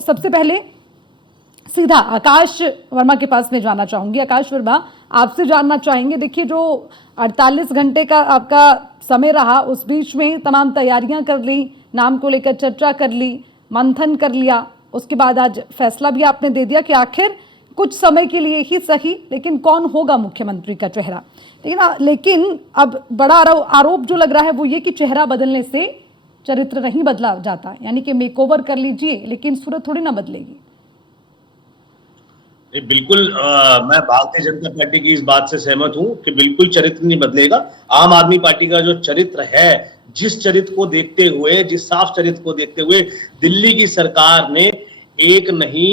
सबसे पहले सीधा आकाश वर्मा के पास में जाना चाहूंगी। आकाश वर्मा, आपसे जानना चाहेंगे, देखिए जो 48 घंटे का आपका समय रहा, उस बीच में तमाम तैयारियां कर ली, नाम को लेकर चर्चा कर ली, मंथन कर लिया, उसके बाद आज फैसला भी आपने दे दिया कि आखिर कुछ समय के लिए ही सही लेकिन कौन होगा मुख्यमंत्री का चेहरा। लेकिन अब बड़ा आरोप जो लग रहा है वो ये कि चेहरा बदलने से चरित्र नहीं बदला जाता, यानी कि मेकओवर कर लीजिए लेकिन सूरत थोड़ी ना बदलेगी। बिल्कुल मैं भारतीय जनता पार्टी की इस बात से सहमत हूं कि बिल्कुल चरित्र नहीं बदलेगा। आम आदमी पार्टी का जो चरित्र है, जिस चरित्र को देखते हुए, जिस साफ चरित्र को देखते हुए दिल्ली की सरकार ने एक नहीं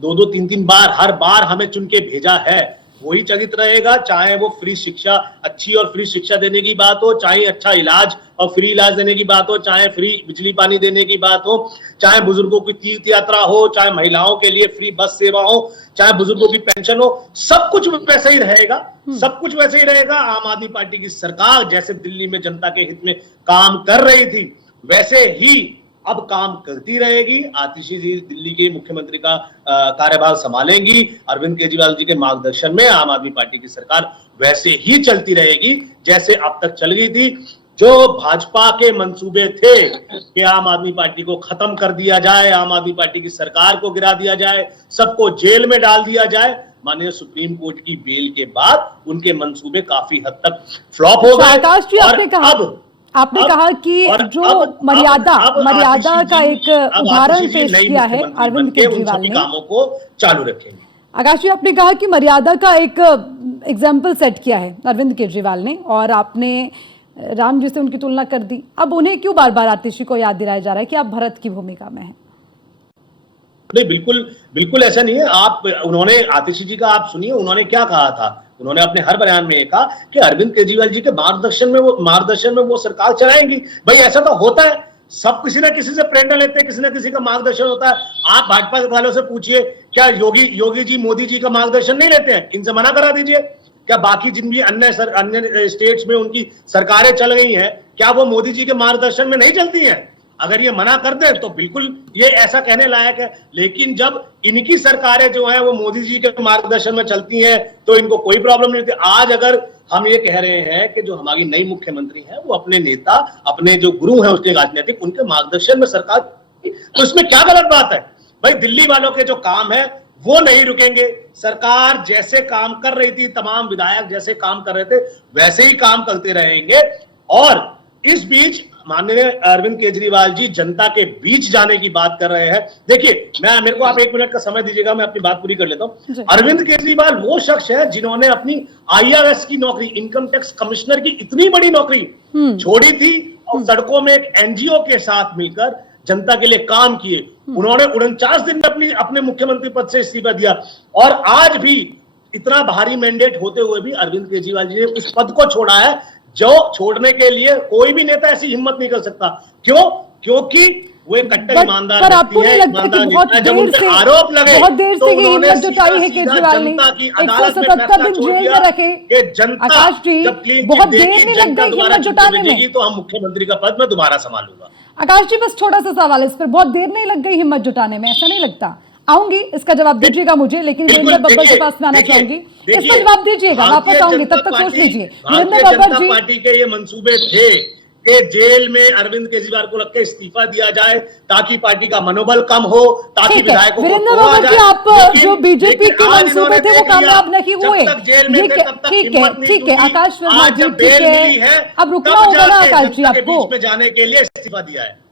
दो तीन तीन बार, हर बार हमें चुन के भेजा है, वही चरित्र रहेगा। चाहे वो फ्री शिक्षा, अच्छी और फ्री शिक्षा देने की बात हो, चाहे अच्छा इलाज और फ्री इलाज देने की बात हो, चाहे फ्री बिजली पानी देने की बात हो, चाहे बुजुर्गों की तीर्थ यात्रा हो, चाहे महिलाओं के लिए फ्री बस सेवा हो, चाहे बुजुर्गों की पेंशन हो, सब कुछ वैसे ही रहेगा। सब कुछ वैसे ही रहेगा। आम आदमी पार्टी की सरकार जैसे दिल्ली में जनता के हित में काम कर रही थी, वैसे ही अब काम करती रहेगी। आतिशी जी दिल्ली के मुख्यमंत्री का कार्यभार संभालेंगी। अरविंद केजरीवाल जी के मार्गदर्शन में आम आदमी पार्टी की सरकार वैसे ही चलती रहेगी जैसे अब तक चल गई थी। जो भाजपा के मंसूबे थे कि आम आदमी पार्टी को खत्म कर दिया जाए, आम आदमी पार्टी की सरकार को गिरा दिया जाए, सबको जेल में डाल दिया जाए, माननीय सुप्रीम कोर्ट की बेल के बाद उनके मंसूबे काफी हद तक फ्लॉप हो गए। आपने कहा कि जो मर्यादा का एक उदाहरण पेश किया है अरविंद केजरीवाल ने, कामों को चालू रखेंगे। आकाश जी, आपने कहा कि मर्यादा का एक एग्जाम्पल सेट किया है अरविंद केजरीवाल ने और आपने राम जी से उनकी तुलना कर दी। अब उन्हें क्यों बार बार आतिशी को याद दिलाया जा रहा है कि आप भरत की भूमिका में हैं? नहीं, बिल्कुल ऐसा नहीं है। उन्होंने आतिशी जी का आप सुनिए, उन्होंने क्या कहा था। उन्होंने अपने हर बयान में कहा कि अरविंद केजरीवाल जी के मार्गदर्शन में वो सरकार चलाएंगी। भाई ऐसा तो होता है, सब किसी ना किसी से प्रेरणा लेते हैं, किसी ना किसी का मार्गदर्शन होता है। आप भाजपा वालों से पूछिए, क्या योगी जी मोदी जी का मार्गदर्शन नहीं लेते हैं? इनसे मना करा दीजिए। क्या बाकी जिन भी अन्य स्टेट्स में उनकी सरकारें चल गई हैं, क्या वो मोदी जी के मार्गदर्शन में नहीं चलती हैं? अगर ये मना कर दे तो बिल्कुल ये ऐसा कहने लायक है। लेकिन जब इनकी सरकारें जो है वो मोदी जी के मार्गदर्शन में चलती हैं तो इनको कोई प्रॉब्लम नहीं होती। आज अगर हम ये कह रहे हैं कि जो हमारी नई मुख्यमंत्री है वो अपने नेता, अपने जो गुरु हैं उसके राजनीतिक, उनके मार्गदर्शन में सरकार, तो इसमें क्या गलत बात है? भाई दिल्ली वालों के जो काम है वो नहीं रुकेंगे। सरकार जैसे काम कर रही थी, तमाम विधायक जैसे काम कर रहे थे, वैसे ही काम करते रहेंगे। और इस बीच माननीय अरविंद केजरीवाल जी जनता के बीच जाने की बात कर रहे हैं। देखिए, मेरे को आप 1 मिनट का समय दीजिएगा, मैं अपनी बात पूरी कर लेता हूं। अरविंद केजरीवाल वो शख्स है जिन्होंने अपनी IRS की नौकरी, इनकम टैक्स कमिश्नर की इतनी बड़ी नौकरी छोड़ी थी और सड़कों में एक NGO के साथ मिलकर जनता के लिए काम किए। उन्होंने 49 दिन में अपने मुख्यमंत्री पद से इस्तीफा दिया और आज भी इतना भारी मैंडेट होते हुए भी अरविंद केजरीवाल जी ने उस पद को छोड़ा है, जो छोड़ने के लिए कोई भी नेता ऐसी हिम्मत नहीं कर सकता। क्यों? क्योंकि वो एक कट्टर ईमानदार व्यक्ति है। जब उन पे आरोप लगे तो उन्होंने जुटाई है केजरीवाल ने, 177 दिन जेल में रखे। जनता जब क्लीन चिट देगी, जनता दोबारा जुटाने में, तो हम मुख्यमंत्री का पद मैं दोबारा संभालूंगा। आकाश जी, बस छोटा सा सवाल, इस पर बहुत देर नहीं लग गई हिम्मत जुटाने में, ऐसा नहीं लगता? आऊंगी, इसका जवाब दीजिएगा मुझे, लेकिन वीरेंद्र बब्बर के पास में आना चाहूंगी। इसका जवाब दीजिएगा, वापस आऊंगी, तब तक सोच लीजिए। वीरेंद्र बब्बर जी, पार्टी के ये मंसूबे थे कि जेल में अरविंद केजरीवाल को रख के इस्तीफा दिया जाए ताकि पार्टी का मनोबल कम हो, ताकि विधायकों वीरेंद्र बब्बर जी, आप जो बीजेपी के मंसूबे थे वो कामयाब नहीं हुए। ठीक है आकाश वर्मा जी, ठीक है, अब रुकना होगा ना आकाश जी आपको। जाने के लिए इस्तीफा दिया है।